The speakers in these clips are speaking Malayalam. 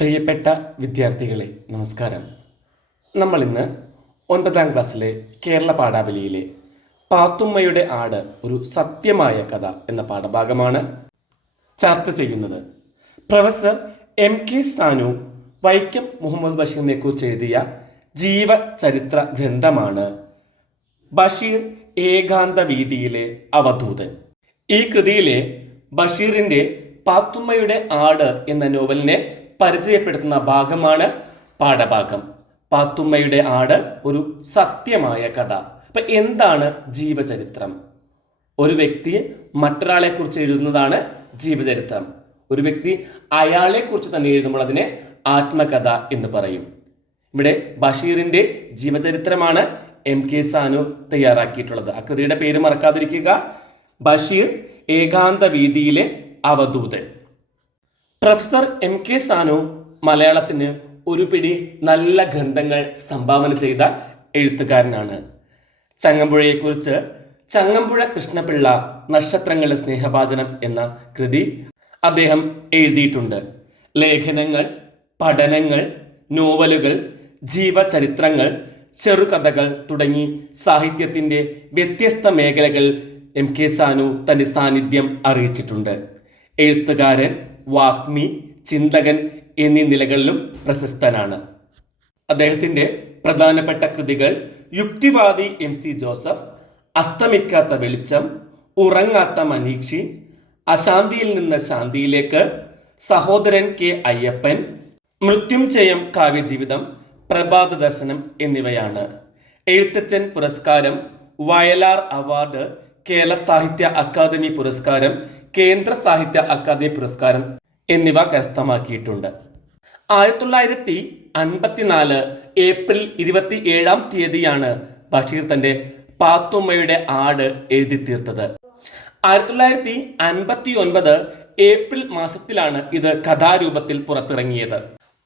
പ്രിയപ്പെട്ട വിദ്യാർത്ഥികളെ നമസ്കാരം. നമ്മൾ ഇന്ന് ഒൻപതാം ക്ലാസ്സിലെ കേരള പാഠാവലിയിലെ പാത്തുമ്മയുടെ ആട് ഒരു സത്യമായ കഥ എന്ന പാഠഭാഗമാണ് ചർച്ച ചെയ്യുന്നത്. Professor M K Sanu Vaikom Muhammad ബഷീറിനെ കുറിച്ച് എഴുതിയ ജീവചരിത്ര ഗ്രന്ഥമാണ് ബഷീർ ഏകാന്ത വീതിയിലെ അവധൂതൻ. ഈ കൃതിയിലെ ബഷീറിന്റെ പാത്തുമ്മയുടെ ആട് എന്ന നോവലിനെ പരിചയപ്പെടുത്തുന്ന ഭാഗമാണ് പാഠഭാഗം. പാത്തുമ്മയുടെ ആട് ഒരു സത്യമായ കഥ. അപ്പൊ എന്താണ് ജീവചരിത്രം? ഒരു വ്യക്തി മറ്റൊരാളെ കുറിച്ച് എഴുതുന്നതാണ് ജീവചരിത്രം. ഒരു വ്യക്തി അയാളെ കുറിച്ച് തന്നെ എഴുതുമ്പോൾ അതിനെ ആത്മകഥ എന്ന് പറയും. ഇവിടെ ബഷീറിന്റെ ജീവചരിത്രമാണ് എം കെ സാനു തയ്യാറാക്കിയിട്ടുള്ളത്. ആ കൃതിയുടെ പേര് മറക്കാതിരിക്കുക. ബഷീർ ഏകാന്ത വീതിയിലെ അവധൂതൻ. പ്രൊഫസർ എം കെ സാനു മലയാളത്തിന് ഒരു പിടി നല്ല ഗ്രന്ഥങ്ങൾ സംഭാവന ചെയ്ത എഴുത്തുകാരനാണ്. ചങ്ങമ്പുഴയെക്കുറിച്ച് ചങ്ങമ്പുഴ കൃഷ്ണപിള്ള നക്ഷത്രങ്ങളുടെ സ്നേഹഭാചനം എന്ന കൃതി അദ്ദേഹം എഴുതിയിട്ടുണ്ട്. ലേഖനങ്ങൾ പഠനങ്ങൾ നോവലുകൾ ജീവചരിത്രങ്ങൾ ചെറുകഥകൾ തുടങ്ങി സാഹിത്യത്തിന്റെ വ്യത്യസ്ത മേഖലകൾ എം കെ സാനു തന്റെ സാന്നിധ്യം അറിയിച്ചിട്ടുണ്ട്. എഴുത്തുകാരൻ വാഗ്മി ചിന്തകൻ എന്നീ നിലകളിലും പ്രശസ്തനാണ്. അദ്ദേഹത്തിന്റെ പ്രധാനപ്പെട്ട കൃതികൾ യുക്തിവാദി എം സി ജോസഫ് അസ്തമിക്കാത്ത വെളിച്ചം ഉറങ്ങാത്ത മനീക്ഷി അശാന്തിയിൽ നിന്ന് ശാന്തിയിലേക്ക് സഹോദരൻ കെ അയ്യപ്പൻ മൃത്യുഞ്ജയം കാവ്യജീവിതം പ്രഭാത ദർശനം എന്നിവയാണ്. എഴുത്തച്ഛൻ പുരസ്കാരം വയലാർ അവാർഡ് കേരള സാഹിത്യ അക്കാദമി പുരസ്കാരം കേന്ദ്ര സാഹിത്യ അക്കാദമി പുരസ്കാരം എന്നിവ കരസ്ഥമാക്കിയിട്ടുണ്ട്. ആയിരത്തി തൊള്ളായിരത്തി അൻപത്തിനാല് ഏപ്രിൽ ഇരുപത്തി ഏഴാം തീയതിയാണ് ബഷീർ തന്റെ പാത്തുമ്മയുടെ ആട് എഴുതി തീർത്തത്. ആയിരത്തി തൊള്ളായിരത്തി അൻപത്തി ഒൻപത് ഏപ്രിൽ മാസത്തിലാണ് ഇത് കഥാരൂപത്തിൽ പുറത്തിറങ്ങിയത്.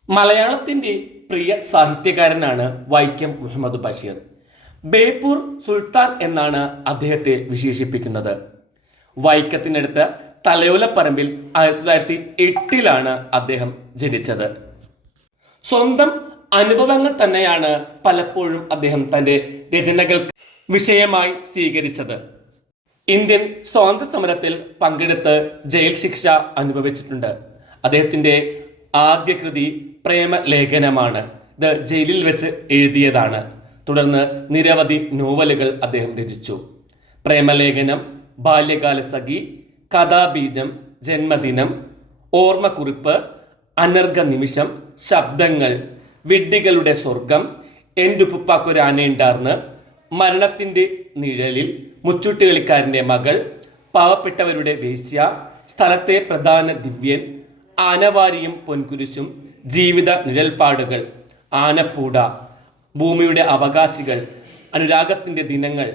മലയാളത്തിന്റെ പ്രിയ സാഹിത്യകാരനാണ് വൈക്കം മുഹമ്മദ് ബഷീർ. ബേപ്പൂർ സുൽത്താൻ എന്നാണ് അദ്ദേഹത്തെ വിശേഷിപ്പിക്കുന്നത്. വൈക്കത്തിനടുത്ത് തലയോലപ്പറമ്പിൽ ആയിരത്തി തൊള്ളായിരത്തി എട്ടിലാണ് അദ്ദേഹം ജനിച്ചത്. സ്വന്തം അനുഭവങ്ങൾ തന്നെയാണ് പലപ്പോഴും അദ്ദേഹം തന്റെ രചനകൾ വിഷയമായി സ്വീകരിച്ചത്. ഇന്ത്യൻ സ്വാതന്ത്ര്യ സമരത്തിൽ പങ്കെടുത്ത് ജയിൽ ശിക്ഷ അനുഭവിച്ചിട്ടുണ്ട്. അദ്ദേഹത്തിന്റെ ആദ്യ കൃതി പ്രേമലേഖനമാണ് ഇത് ജയിലിൽ വെച്ച് എഴുതിയതാണ്. തുടർന്ന് നിരവധി നോവലുകൾ അദ്ദേഹം രചിച്ചു. പ്രേമലേഖനം ബാല്യകാല സഖി കഥാബീജം ജന്മദിനം ഓർമ്മക്കുറിപ്പ് അനർഘ നിമിഷം ശബ്ദങ്ങൾ വിഡ്ഢികളുടെ സ്വർഗം എൻഡുപ്പുപ്പാക്കൊരാനയുണ്ടാർന്ന് മരണത്തിന്റെ നിഴലിൽ മുച്ചൂട്ടുകളിക്കാരന്റെ മകൾ പാവപ്പെട്ടവരുടെ വേശ്യ സ്ഥലത്തെ പ്രധാന ദിവ്യൻ ആനവാരിയും പൊൻകുരിശും ജീവിത നിഴൽപ്പാടുകൾ ആനപ്പൂട ഭൂമിയുടെ അവകാശികൾ അനുരാഗത്തിന്റെ ദിനങ്ങൾ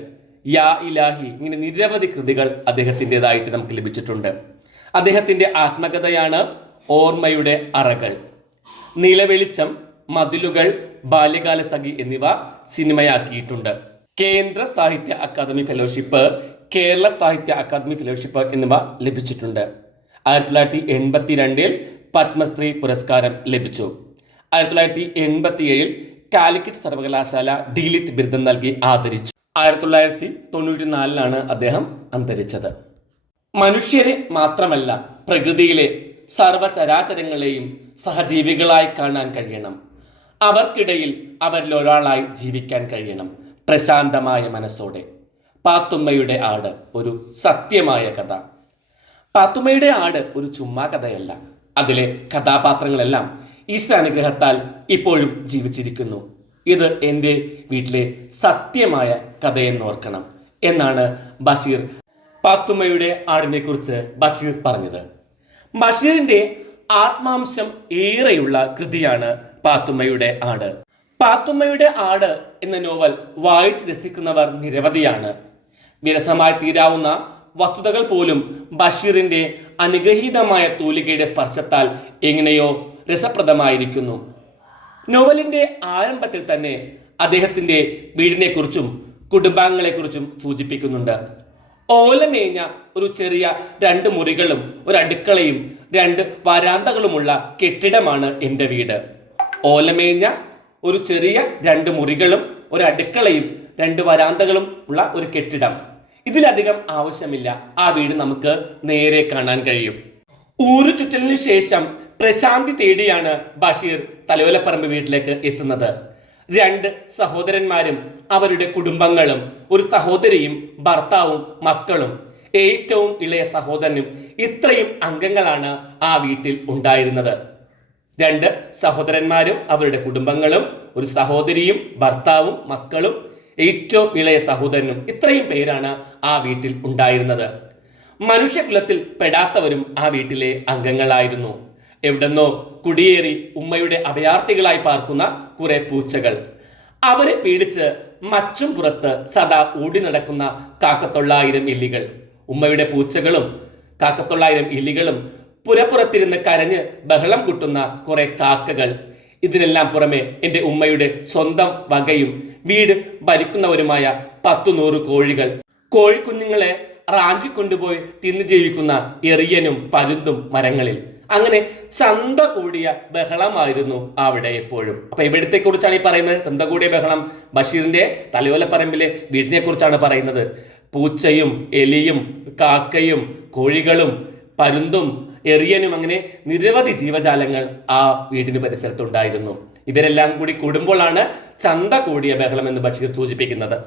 യാ ഇലാഹി ഇങ്ങനെ നിരവധി കൃതികൾ അദ്ദേഹത്തിന്റെതായിട്ട് നമുക്ക് ലഭിച്ചിട്ടുണ്ട്. അദ്ദേഹത്തിന്റെ ആത്മകഥയാണ് ഓർമ്മയുടെ അറകൾ. നിലവെളിച്ചം മതിലുകൾ ബാല്യകാല സഖി എന്നിവ സിനിമയാക്കിയിട്ടുണ്ട്. കേന്ദ്ര സാഹിത്യ അക്കാദമി ഫെലോഷിപ്പ് കേരള സാഹിത്യ അക്കാദമി ഫെലോഷിപ്പ് എന്നിവ ലഭിച്ചിട്ടുണ്ട്. ആയിരത്തി തൊള്ളായിരത്തി എൺപത്തി രണ്ടിൽ പത്മശ്രീ പുരസ്കാരം ലഭിച്ചു. ആയിരത്തി തൊള്ളായിരത്തി എൺപത്തി ഏഴിൽ കാലിക്കറ്റ് സർവകലാശാല ഡിലിറ്റ് ബിരുദം നൽകി ആദരിച്ചു. ആയിരത്തി തൊള്ളായിരത്തി തൊണ്ണൂറ്റി നാലിലാണ് അദ്ദേഹം അന്തരിച്ചത്. മനുഷ്യരെ മാത്രമല്ല പ്രകൃതിയിലെ സർവചരാചരങ്ങളെയും സഹജീവികളായി കാണാൻ കഴിയണം. അവർക്കിടയിൽ അവരിൽ ഒരാളായി ജീവിക്കാൻ കഴിയണം പ്രശാന്തമായ മനസ്സോടെ. പാത്തുമ്മയുടെ ആട് ഒരു സത്യമായ കഥ. പാത്തുമ്മയുടെ ആട് ഒരു ചുമ്മാ കഥയല്ല. അതിലെ കഥാപാത്രങ്ങളെല്ലാം ഈശ്വരാനുഗ്രഹത്താൽ ഇപ്പോഴും ജീവിച്ചിരിക്കുന്നു. ഇത് എന്റെ വീട്ടിലെ സത്യമായ കഥയെന്നോർക്കണം എന്നാണ് ബഷീർ പാത്തുമ്മയുടെ ആടിനെക്കുറിച്ച് ബഷീർ പറഞ്ഞത്. ബഷീറിന്റെ ആത്മാംശം ഏറെയുള്ള കൃതിയാണ് പാത്തുമ്മയുടെ ആട്. പാത്തുമ്മയുടെ ആട് എന്ന നോവൽ വായിച്ച് രസിക്കുന്നവർ നിരവധിയാണ്. വിരസമായി തീരാവുന്ന വസ്തുതകൾ പോലും ബഷീറിന്റെ അനുഗ്രഹീതമായ തൂലികയുടെ സ്പർശത്താൽ എങ്ങനെയോ രസപ്രദമായിരിക്കുന്നു. നോവലിന്റെ ആരംഭത്തിൽ തന്നെ അദ്ദേഹത്തിന്റെ വീടിനെക്കുറിച്ചും കുടുംബാംഗങ്ങളെക്കുറിച്ചും സൂചിപ്പിക്കുന്നുണ്ട്. ഓലമേഞ്ഞ ഒരു ചെറിയ രണ്ട് മുറികളും ഒരു അടുക്കളയും രണ്ട് വരാന്തകളുമുള്ള കെട്ടിടമാണ് എന്റെ വീട്. ഓലമേഞ്ഞ ഒരു ചെറിയ രണ്ട് മുറികളും ഒരു അടുക്കളയും രണ്ട് വരാന്തകളും ഉള്ള ഒരു കെട്ടിടം. ഇതിലധികം ആവശ്യമില്ല. ആ വീട് നമുക്ക് നേരെ കാണാൻ കഴിയും. ഊരു ചുറ്റലിന് ശേഷം പ്രശാന്തി തേടിയാണ് ബഷീർ തലയോലപ്പറമ്പ് വീട്ടിലേക്ക് എത്തുന്നത്. രണ്ട് സഹോദരന്മാരും അവരുടെ കുടുംബങ്ങളും ഒരു സഹോദരിയും ഭർത്താവും മക്കളും ഏറ്റവും ഇളയ സഹോദരനും ഇത്രയും അംഗങ്ങളാണ് ആ വീട്ടിൽ ഉണ്ടായിരുന്നത്. രണ്ട് സഹോദരന്മാരും അവരുടെ കുടുംബങ്ങളും ഒരു സഹോദരിയും ഭർത്താവും മക്കളും ഏറ്റവും ഇളയ സഹോദരനും ഇത്രയും പേരാണ് ആ വീട്ടിൽ ഉണ്ടായിരുന്നത്. മനുഷ്യകുലത്തിൽ പെടാത്തവരും ആ വീട്ടിലെ അംഗങ്ങളായിരുന്നു. എവിടെന്നോ കുടിയേറി ഉമ്മയുടെ അഭയാർത്ഥികളായി പാർക്കുന്ന കുറെ പൂച്ചകൾ. അവരെ പേടിച്ച് മച്ചും പുറത്ത് സദാ ഓടി നടക്കുന്ന കാക്കത്തൊള്ളായിരം ഇല്ലികൾ ഉമ്മയുടെ പൂച്ചകളും കാക്കത്തൊള്ളായിരം ഇല്ലികളും പുരപ്പുറത്തിരുന്ന് കരഞ്ഞ് ബഹളം കൂട്ടുന്ന കുറെ കാക്കകൾ. ഇതിനെല്ലാം പുറമെ എന്റെ ഉമ്മയുടെ സ്വന്തം വകയും വീട് ഭരിക്കുന്നവരുമായ പത്തു നൂറ് കോഴികൾ. കോഴിക്കുഞ്ഞുങ്ങളെ റാഞ്ചി കൊണ്ടുപോയി തിന്നു ജീവിക്കുന്ന എറിയനും പരുന്തും മരങ്ങളിൽ. അങ്ങനെ ചന്ത കൂടിയ ബഹളമായിരുന്നു അവിടെ എപ്പോഴും. അപ്പൊ ഇവിടത്തെ കുറിച്ചാണ് ഈ പറയുന്നത്. ചന്ത കൂടിയ ബഹളം. ബഷീറിന്റെ തലയോലപ്പറമ്പിലെ വീടിനെ കുറിച്ചാണ് പറയുന്നത്. പൂച്ചയും എലിയും കാക്കയും കോഴികളും പരുന്തും എറിയനും അങ്ങനെ നിരവധി ജീവജാലങ്ങൾ ആ വീടിന് പരിസരത്തുണ്ടായിരുന്നു. ഇവരെല്ലാം കൂടി കൂടുമ്പോഴാണ് ചന്ത കൂടിയ ബഹളം എന്ന് ബഷീർ സൂചിപ്പിക്കുന്നത്.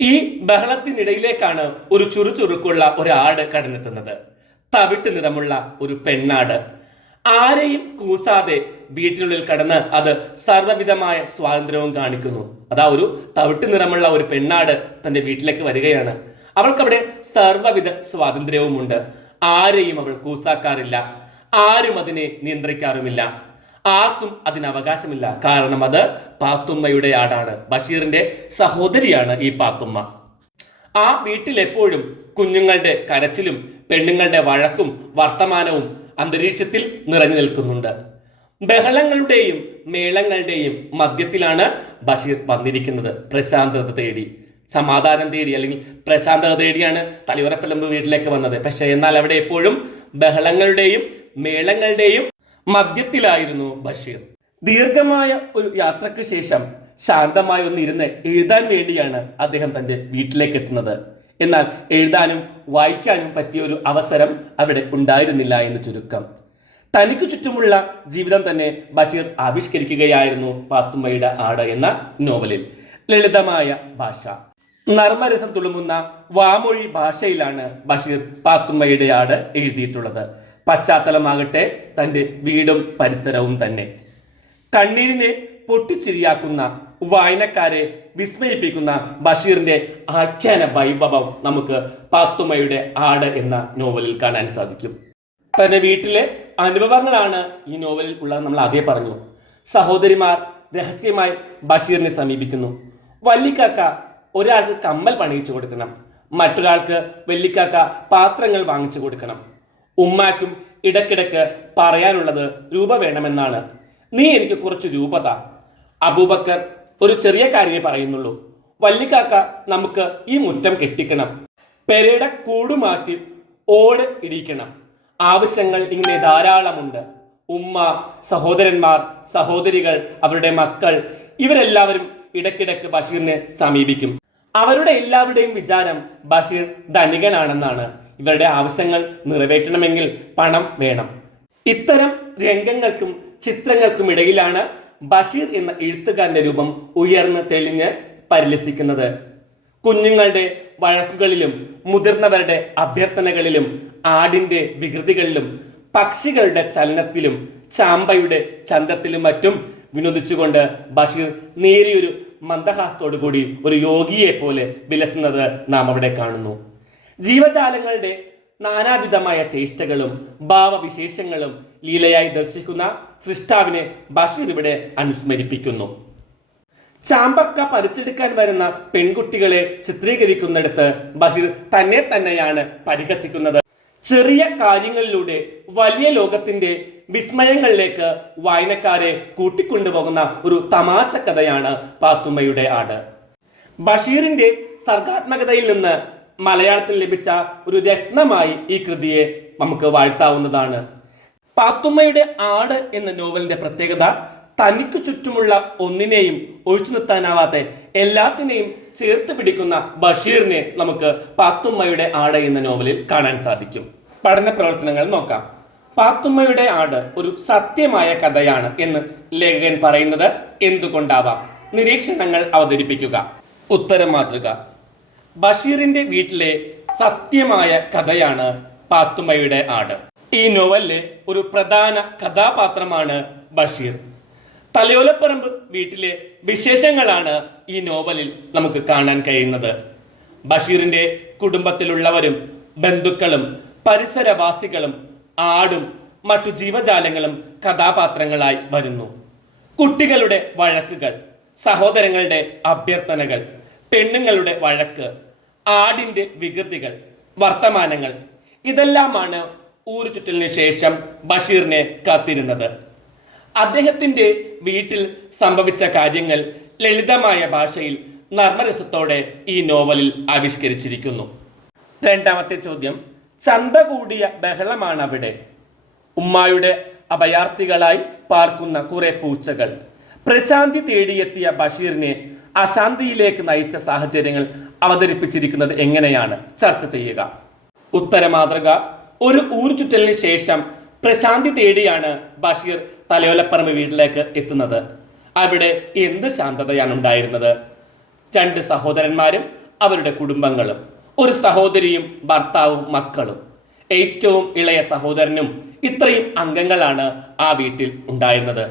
ഈ ബഹളത്തിനിടയിലേക്കാണ് ഒരു ചുറുചുറുക്കുള്ള ഒരാട് കടന്നെത്തുന്നത്. തവിട്ട് നിറമുള്ള ഒരു പെണ്ണാട്. ആരെയും കൂസാതെ വീട്ടിനുള്ളിൽ കടന്ന് അത് സർവവിധമായ സ്വാതന്ത്ര്യവും കാണിക്കുന്നു. അതാ ഒരു തവിട്ട് നിറമുള്ള ഒരു പെണ്ണാട് തന്റെ വീട്ടിലേക്ക് വരികയാണ്. അവൾക്കവിടെ സർവവിധ സ്വാതന്ത്ര്യവുമുണ്ട്. ആരെയും അവൾ കൂസാക്കാറില്ല. ആരും അതിനെ നിയന്ത്രിക്കാറുമില്ല. ആർക്കും അതിന് അവകാശമില്ല. കാരണം അത് പാത്തുമ്മയുടെ ആടാണ്. ബഷീറിന്റെ സഹോദരിയാണ് ഈ പാത്തുമ്മ. ആ വീട്ടിൽ എപ്പോഴും കുഞ്ഞുങ്ങളുടെ കരച്ചിലും പെണ്ണുങ്ങളുടെ വഴക്കും വർത്തമാനവും അന്തരീക്ഷത്തിൽ നിറഞ്ഞു നിൽക്കുന്നുണ്ട്. ബഹളങ്ങളുടെയും മേളങ്ങളുടെയും മധ്യത്തിലാണ് ബഷീർ വന്നിരിക്കുന്നത്. പ്രശാന്തത തേടി സമാധാനം തേടി അല്ലെങ്കിൽ പ്രശാന്തത തേടിയാണ് തലയുറപ്പിലമ്പ് വീട്ടിലേക്ക് വന്നത്. പക്ഷേ എന്നാൽ അവിടെ എപ്പോഴും ബഹളങ്ങളുടെയും മേളങ്ങളുടെയും മധ്യത്തിലായിരുന്നു ബഷീർ. ദീർഘമായ ഒരു യാത്രയ്ക്ക് ശേഷം ശാന്തമായി ഒന്നിരുന്ന് എഴുതാൻ വേണ്ടിയാണ് അദ്ദേഹം തന്റെ വീട്ടിലേക്ക് എത്തുന്നത്. എന്നാൽ എഴുതാനും വായിക്കാനും പറ്റിയ ഒരു അവസരം അവിടെ ഉണ്ടായിരുന്നില്ല എന്ന് ചുരുക്കം. തനിക്ക് ചുറ്റുമുള്ള ജീവിതം തന്നെ ബഷീർ ആവിഷ്കരിക്കുകയായിരുന്നു പാത്തുമ്മയുടെ ആട് എന്ന നോവലിൽ. ലളിതമായ ഭാഷ. നർമ്മരസം തുളുമുന്ന വാമൊഴി ഭാഷയിലാണ് ബഷീർ പാത്തുമ്മയുടെ ആട് എഴുതിയിട്ടുള്ളത്. പശ്ചാത്തലമാകട്ടെ തന്റെ വീടും പരിസരവും തന്നെ. കണ്ണീരിനെ പൊട്ടിച്ചിരിയാക്കുന്ന വായനക്കാരെ വിസ്മയിപ്പിക്കുന്ന ബഷീറിന്റെ ആഖ്യാന വൈഭവം നമുക്ക് പാത്തുമ്മയുടെ ആട് എന്ന നോവലിൽ കാണാൻ സാധിക്കും. തന്റെ വീട്ടിലെ അനുഭവങ്ങളാണ് ഈ നോവലിൽ ഉള്ളത് നമ്മൾ ആദ്യം പറഞ്ഞു. സഹോദരിമാർ രഹസ്യമായി ബഷീറിനെ സമീപിക്കുന്നു. വല്ലിക്കാക്ക ഒരാൾക്ക് കമ്മൽ പണിയിച്ചു കൊടുക്കണം. മറ്റൊരാൾക്ക് വെള്ളിക്കാക്ക പാത്രങ്ങൾ വാങ്ങിച്ചു കൊടുക്കണം. ഉമ്മാക്കും ഇടക്കിടക്ക് പറയാനുള്ളത് രൂപ വേണമെന്നാണ്. നീ എനിക്ക് കുറച്ച് രൂപ അബൂബക്കർ ഒരു ചെറിയ കാര്യമേ പറയുന്നുള്ളൂ. വല്ലിക്കാക്ക നമുക്ക് ഈ മുറ്റം കെട്ടിക്കണം. പെരയുടെ കൂടുമാറ്റി ഓട് ഇടിക്കണം. ആവശ്യങ്ങൾ ഇങ്ങനെ ധാരാളമുണ്ട്. ഉമ്മ സഹോദരന്മാർ സഹോദരികൾ അവരുടെ മക്കൾ ഇവരെല്ലാവരും ഇടക്കിടക്ക് ബഷീറിനെ സമീപിക്കും. അവരുടെ എല്ലാവരുടെയും വിചാരം ബഷീർ ധനികനാണെന്നാണ്. ഇവരുടെ ആവശ്യങ്ങൾ നിറവേറ്റണമെങ്കിൽ പണം വേണം. ഇത്തരം രംഗങ്ങൾക്കും ചിത്രങ്ങൾക്കും ഇടയിലാണ് ബഷീർ എന്ന എഴുത്തുകാരന്റെ രൂപം ഉയർന്ന് തെളിഞ്ഞ് പരിലസിക്കുന്നത്. കുഞ്ഞുങ്ങളുടെ വഴക്കുകളിലും മുതിർന്നവരുടെ അഭ്യർത്ഥനകളിലും ആടിന്റെ വികൃതികളിലും പക്ഷികളുടെ ചലനത്തിലും ചാമ്പയുടെ ചന്തത്തിലും മറ്റും വിനോദിച്ചുകൊണ്ട് ബഷീർ നേരിയൊരു മന്ദഹാസത്തോടു കൂടി ഒരു യോഗിയെ പോലെ വിലസുന്നത് നാം അവിടെ കാണുന്നു. ജീവജാലങ്ങളുടെ നാനാവിധമായ ചേഷ്ടകളും ഭാവവിശേഷങ്ങളും ലീലയായി ദർശിക്കുന്ന സൃഷ്ടാവിനെ ബഷീർ ഇവിടെ അനുസ്മരിപ്പിക്കുന്നു. ചാമ്പക്ക പറിച്ചെടുക്കാൻ വരുന്ന പെൺകുട്ടികളെ ചിത്രീകരിക്കുന്നിടത്ത് ബഷീർ തന്നെ തന്നെയാണ് പരിഹസിക്കുന്നത്. ചെറിയ കാര്യങ്ങളിലൂടെ വലിയ ലോകത്തിന്റെ വിസ്മയങ്ങളിലേക്ക് വായനക്കാരെ കൂട്ടിക്കൊണ്ടുപോകുന്ന ഒരു തമാശ കഥയാണ് പാത്തുമ്മയുടെ ആട്. ബഷീറിന്റെ സർഗാത്മകതയിൽ നിന്ന് മലയാളത്തിൽ ലഭിച്ച ഒരു രത്നമായി ഈ കൃതിയെ നമുക്ക് വാഴ്ത്താവുന്നതാണ്. പാത്തുമ്മയുടെ ആട് എന്ന നോവലിന്റെ പ്രത്യേകത തനിക്ക് ചുറ്റുമുള്ള ഒന്നിനെയും ഒഴിച്ചു നിർത്താനാവാത്ത എല്ലാത്തിനെയും ചേർത്ത് പിടിക്കുന്ന ബഷീറിനെ നമുക്ക് പാത്തുമ്മയുടെ ആട് എന്ന നോവലിൽ കാണാൻ സാധിക്കും. പഠന പ്രവർത്തനങ്ങൾ നോക്കാം. പാത്തുമ്മയുടെ ആട് ഒരു സത്യമായ കഥയാണ് എന്ന് ലേഖകൻ പറയുന്നത് എന്തുകൊണ്ടാവാം? നിരീക്ഷണങ്ങൾ അവതരിപ്പിക്കുക. ഉത്തരം മാതൃക. ബഷീറിന്റെ വീട്ടിലെ സത്യമായ കഥയാണ് പാത്തുമ്മയുടെ ആട്. ഈ നോവലിലെ ഒരു പ്രധാന കഥാപാത്രമാണ് ബഷീർ. തലയോലപ്പറമ്പ് വീട്ടിലെ വിശേഷങ്ങളാണ് ഈ നോവലിൽ നമുക്ക് കാണാൻ കഴിയുന്നത്. ബഷീറിന്റെ കുടുംബത്തിലുള്ളവരും ബന്ധുക്കളും പരിസരവാസികളും ആടും മറ്റു ജീവജാലങ്ങളും കഥാപാത്രങ്ങളായി വരുന്നു. കുട്ടികളുടെ വഴക്കുകൾ സഹോദരങ്ങളുടെ അഭ്യർത്ഥനകൾ പെണ്ണുങ്ങളുടെ വഴക്ക് ആടിന്റെ വികൃതികൾ വർത്തമാനങ്ങൾ ഇതെല്ലാമാണ് ഊരുചുറ്റലിന് ശേഷം ബഷീറിനെ കാത്തിരുന്നത്. അദ്ദേഹത്തിന്റെ വീട്ടിൽ സംഭവിച്ച കാര്യങ്ങൾ ലളിതമായ ഭാഷയിൽ നർമ്മരസത്തോടെ ഈ നോവലിൽ ആവിഷ്കരിച്ചിരിക്കുന്നു. രണ്ടാമത്തെ ചോദ്യം ചന്ത കൂടിയ ബഹളമാണ് അവിടെ ഉമ്മായുടെ അഭയാർത്ഥികളായി പാർക്കുന്ന കുറെ പൂച്ചകൾ. പ്രശാന്തി തേടിയെത്തിയ ബഷീറിനെ അശാന്തിയിലേക്ക് നയിച്ച സാഹചര്യങ്ങൾ അവതരിപ്പിച്ചിരിക്കുന്നത് എങ്ങനെയാണ്? ചർച്ച ചെയ്യുക. ഉത്തരമാതൃക ഒരു ഊർചുറ്റലിന് ശേഷം പ്രശാന്തി തേടിയാണ് ബഷീർ തലയോലപ്പറമ്പ് വീട്ടിലേക്ക് എത്തുന്നത്. അവിടെ എന്ത് ശാന്തതയാണ് ഉണ്ടായിരുന്നത്? രണ്ട് സഹോദരന്മാരും അവരുടെ കുടുംബങ്ങളും ഒരു സഹോദരിയും ഭർത്താവും മക്കളും. ഏറ്റവും ഇളയ സഹോദരനും ഇത്രയും അംഗങ്ങളാണ് ആ വീട്ടിൽ ഉണ്ടായിരുന്നത്.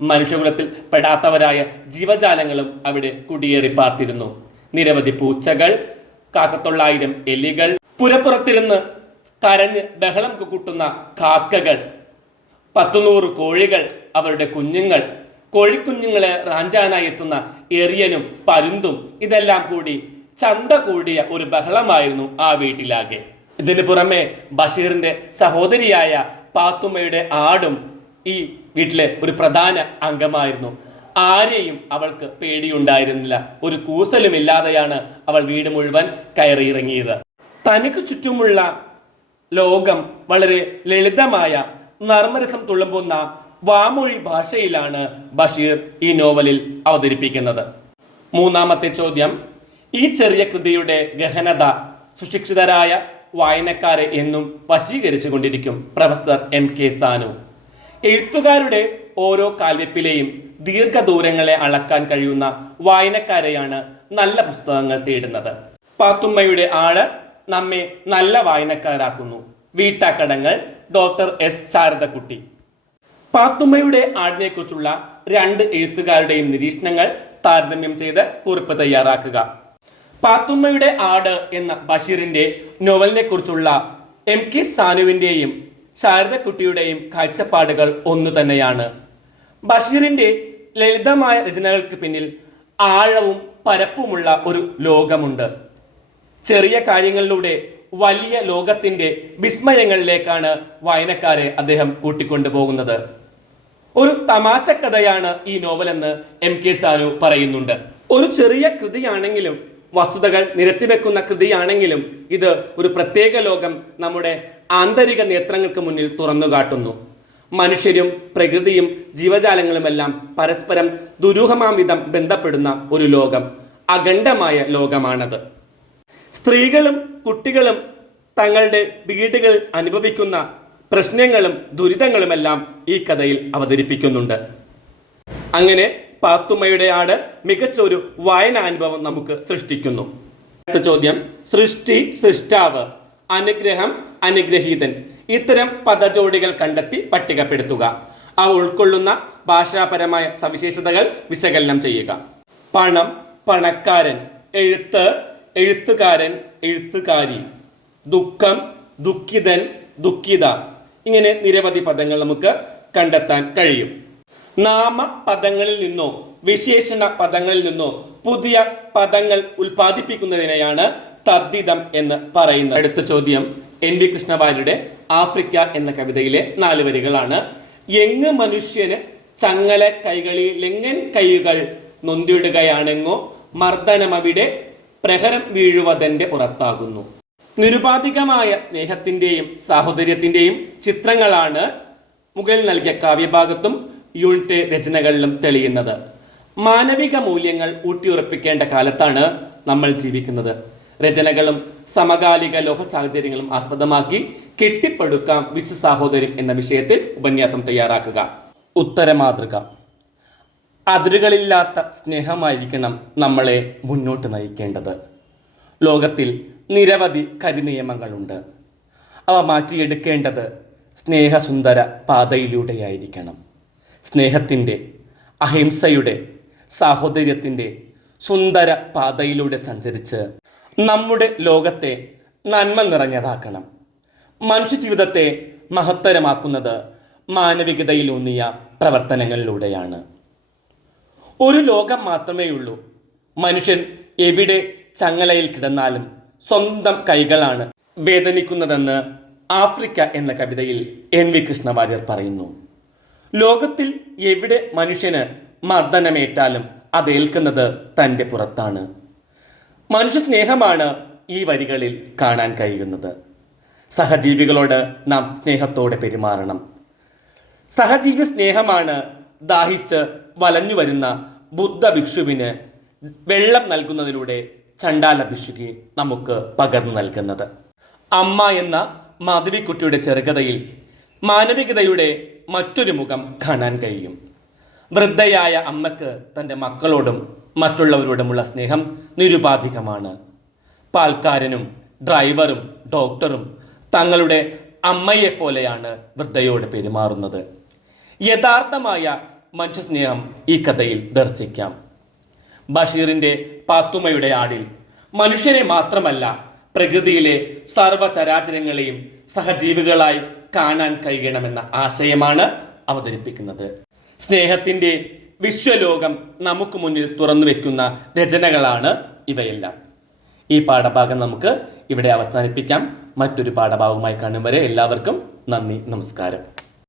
മനുഷ്യകുലത്തിൽ പെടാത്തവരായ ജീവജാലങ്ങളും അവിടെ കുടിയേറി പാർത്തിരുന്നു. നിരവധി പൂച്ചകൾ കാക്കത്തൊള്ളായിരം എലികൾ പുരപ്പുറത്തിരുന്ന് കരഞ്ഞ് ബഹളം കൂട്ടുന്ന കാക്കകൾ പത്തുനൂറ് കോഴികൾ അവരുടെ കുഞ്ഞുങ്ങൾ കോഴിക്കുഞ്ഞുങ്ങളെ റാഞ്ചാനായി എത്തുന്ന എറിയനും പരുന്തും ഇതെല്ലാം കൂടി ചന്ത കൂടിയ ഒരു ബഹളമായിരുന്നു ആ വീട്ടിലാകെ. ഇതിന് പുറമെ ബഷീറിന്റെ സഹോദരിയായ പാത്തുമ്മയുടെ ആടും ഈ വീട്ടിലെ ഒരു പ്രധാന അംഗമായിരുന്നു. ആരെയും അവൾക്ക് പേടിയുണ്ടായിരുന്നില്ല. ഒരു കൂസലുമില്ലാതെയാണ് അവൾ വീട് മുഴുവൻ കയറിയിറങ്ങിയത്. തനിക്ക് ചുറ്റുമുള്ള ലോകം വളരെ ലളിതമായ നർമ്മരസം തുളുമ്പുന്ന വാമൊഴി ഭാഷയിലാണ് ബഷീർ ഈ നോവലിൽ അവതരിപ്പിക്കുന്നത്. മൂന്നാമത്തെ ചോദ്യം ഈ ചെറിയ കൃതിയുടെ ഗഹനത സുശിക്ഷിതരായ വായനക്കാരെ എന്നും വശീകരിച്ചു കൊണ്ടിരിക്കും പ്രൊഫസർ എം കെ സാനു. എഴുത്തുകാരുടെ ഓരോ കാൽവെപ്പിലെയും ദീർഘദൂരങ്ങളെ അളക്കാൻ കഴിയുന്ന വായനക്കാരെയാണ് നല്ല പുസ്തകങ്ങൾ തേടുന്നത്. പാത്തുമ്മയുടെ ആൾ നമ്മെ നല്ല വായനക്കാരാക്കുന്നു. വീട്ടാക്കടങ്ങൾ ഡോക്ടർ എസ് ശാരദക്കുട്ടി. പാത്തുമ്മയുടെ ആടിനെക്കുറിച്ചുള്ള രണ്ട് എഴുത്തുകാരുടെയും നിരീക്ഷണങ്ങൾ താരതമ്യം ചെയ്ത് കുറിപ്പ് തയ്യാറാക്കുക. പാത്തുമ്മയുടെ ആട് എന്ന ബഷീറിന്റെ നോവലിനെ കുറിച്ചുള്ള എം കെ സാനുവിന്റെയും ശാരദക്കുട്ടിയുടെയും കാഴ്ചപ്പാടുകൾ ഒന്നു തന്നെയാണ്. ബഷീറിന്റെ ലളിതമായ രചനകൾക്ക് പിന്നിൽ ആഴവും പരപ്പുമുള്ള ഒരു ലോകമുണ്ട്. ചെറിയ കാര്യങ്ങളിലൂടെ വലിയ ലോകത്തിന്റെ വിസ്മയങ്ങളിലേക്കാണ് വായനക്കാരെ അദ്ദേഹം കൂട്ടിക്കൊണ്ടുപോകുന്നത്. ഒരു തമാശ കഥയാണ് ഈ നോവലെന്ന് എം കെ സാലു പറയുന്നുണ്ട്. ഒരു ചെറിയ കൃതിയാണെങ്കിലും വസ്തുതകൾ നിരത്തിവെക്കുന്ന കൃതിയാണെങ്കിലും ഇത് ഒരു പ്രത്യേക ലോകം നമ്മുടെ ആന്തരിക നേത്രങ്ങൾക്ക് മുന്നിൽ തുറന്നു കാട്ടുന്നു. മനുഷ്യരും പ്രകൃതിയും ജീവജാലങ്ങളുമെല്ലാം പരസ്പരം ദുരൂഹമാം വിധം ബന്ധപ്പെടുന്ന ഒരു ലോകം അഖണ്ഡമായ ലോകമാണത്. സ്ത്രീകളും കുട്ടികളും തങ്ങളുടെ വീടുകൾ അനുഭവിക്കുന്ന പ്രശ്നങ്ങളും ദുരിതങ്ങളുമെല്ലാം ഈ കഥയിൽ അവതരിപ്പിക്കുന്നുണ്ട്. അങ്ങനെ പാത്തുമ്മയുടെ ആട് മികച്ച ഒരു വായനാനുഭവം നമുക്ക് സൃഷ്ടിക്കുന്നു. അടുത്ത ചോദ്യം സൃഷ്ടി സൃഷ്ടാവ് അനുഗ്രഹം അനുഗ്രഹീതൻ. ഇത്തരം പദജോഡികൾ കണ്ടെത്തി പട്ടികപ്പെടുത്തുക. അവ ഉൾക്കൊള്ളുന്ന ഭാഷാപരമായ സവിശേഷതകൾ വിശകലനം ചെയ്യുക. പണം പണക്കാരൻ എഴുത്ത് എഴുത്തുകാരൻ എഴുത്തുകാരി. ദുഃഖം ദുഃഖിതൻ ദുഃഖിത. ഇങ്ങനെ നിരവധി പദങ്ങൾ നമുക്ക് കണ്ടെത്താൻ കഴിയും. നാമ പദങ്ങളിൽ നിന്നോ വിശേഷണ പദങ്ങളിൽ നിന്നോ പുതിയ പദങ്ങൾ ഉൽപ്പാദിപ്പിക്കുന്നതിനെയാണ് തദ്ദിതം എന്ന് പറയുന്നത്. അടുത്ത ചോദ്യം എൻ വി കൃഷ്ണവാര്യരുടെ ആഫ്രിക്ക എന്ന കവിതയിലെ നാല് വരികളാണ്. എങ്ങ് മനുഷ്യന് ചങ്ങല കൈകളിൽ എങ്ങൻ കൈകൾ നൊന്തിടുകയാണെങ്ങോ മർദ്ദനമവിടെ പ്രഹരം വീഴുവതന്റെ പുറത്താകുന്നു. നിരുപാധികമായ സ്നേഹത്തിന്റെയും സാഹോദര്യത്തിന്റെയും ചിത്രങ്ങളാണ് മുകളിൽ നൽകിയ കാവ്യഭാഗത്തും യൂണിറ്റ് രചനകളിലും തെളിയുന്നത്. മാനവിക മൂല്യങ്ങൾ ഊട്ടിയുറപ്പിക്കേണ്ട കാലത്താണ് നമ്മൾ ജീവിക്കുന്നത്. രചനകളും സമകാലിക ലോക സാഹചര്യങ്ങളും ആസ്പദമാക്കി കെട്ടിപ്പടുക്കാം വിശ്വ സാഹോദര്യം എന്ന വിഷയത്തിൽ ഉപന്യാസം തയ്യാറാക്കുക. ഉത്തരമാതൃക. അതിരുകളില്ലാത്ത സ്നേഹമായിരിക്കണം നമ്മളെ മുന്നോട്ട് നയിക്കേണ്ടത്. ലോകത്തിൽ നിരവധി കരിനിയമങ്ങളുണ്ട്. അവ മാറ്റിയെടുക്കേണ്ടത് സ്നേഹസുന്ദര പാതയിലൂടെയായിരിക്കണം. സ്നേഹത്തിന്റെ അഹിംസയുടെ സാഹോദര്യത്തിന്റെ സുന്ദര പാതയിലൂടെ സഞ്ചരിച്ച് നമ്മുടെ ലോകത്തെ നന്മ നിറഞ്ഞതാക്കണം. മനുഷ്യജീവിതത്തെ മഹത്തരമാക്കുന്നത് മാനവികതയിലൂന്നിയ പ്രവർത്തനങ്ങളിലൂടെയാണ്. ഒരു ലോകം മാത്രമേ ഉള്ളൂ. മനുഷ്യൻ എവിടെ ചങ്ങലയിൽ കിടന്നാലും സ്വന്തം കൈകളാണ് വേദനിക്കുന്നതെന്ന് ആഫ്രിക്ക എന്ന കവിതയിൽ എൻ വി കൃഷ്ണവാര്യർ പറയുന്നു. ലോകത്തിൽ എവിടെ മനുഷ്യന് മർദ്ദനമേറ്റാലും അതേൽക്കുന്നത് തന്റെ പുറത്താണ്. മനുഷ്യ സ്നേഹമാണ് ഈ വരികളിൽ കാണാൻ കഴിയുന്നത്. സഹജീവികളോട് നാം സ്നേഹത്തോടെ പെരുമാറണം. സഹജീവി സ്നേഹമാണ് ദാഹിച്ച് വലഞ്ഞു വരുന്ന ബുദ്ധ ഭിക്ഷുവിന് വെള്ളം നൽകുന്നതിലൂടെ ചണ്ടാല ഭിക്ഷുകി നമുക്ക് പകർന്നു നൽകുന്നത്. അമ്മ എന്ന മാധവിക്കുട്ടിയുടെ ചെറുകഥയിൽ മാനവികതയുടെ മറ്റൊരു മുഖം കാണാൻ കഴിയും. വൃദ്ധയായ അമ്മയ്ക്ക് തന്റെ മക്കളോടും മറ്റുള്ളവരോടുമുള്ള സ്നേഹം നിരുപാധികമാണ്. പാൽക്കാരനും ഡ്രൈവറും ഡോക്ടറും തങ്ങളുടെ അമ്മയെപ്പോലെയാണ് വൃദ്ധയോട് പെരുമാറുന്നത്. യഥാർത്ഥമായ മനുഷ്യസ്നേഹം ഈ കഥയിൽ ദർശിക്കാം. ബഷീറിന്റെ പാത്തുമ്മയുടെ ആടിൽ മനുഷ്യനെ മാത്രമല്ല പ്രകൃതിയിലെ സർവചരാചരങ്ങളെയും സഹജീവികളായി കാണാൻ കഴിയണമെന്ന ആശയമാണ് അവതരിപ്പിക്കുന്നത്. സ്നേഹത്തിന്റെ വിശ്വലോകം നമുക്ക് മുന്നിൽ തുറന്നു വെക്കുന്ന രചനകളാണ് ഇവയെല്ലാം. ഈ പാഠഭാഗം നമുക്ക് ഇവിടെ അവസാനിപ്പിക്കാം. മറ്റൊരു പാഠഭാഗവുമായി കാണും വരെ എല്ലാവർക്കും നന്ദി നമസ്കാരം.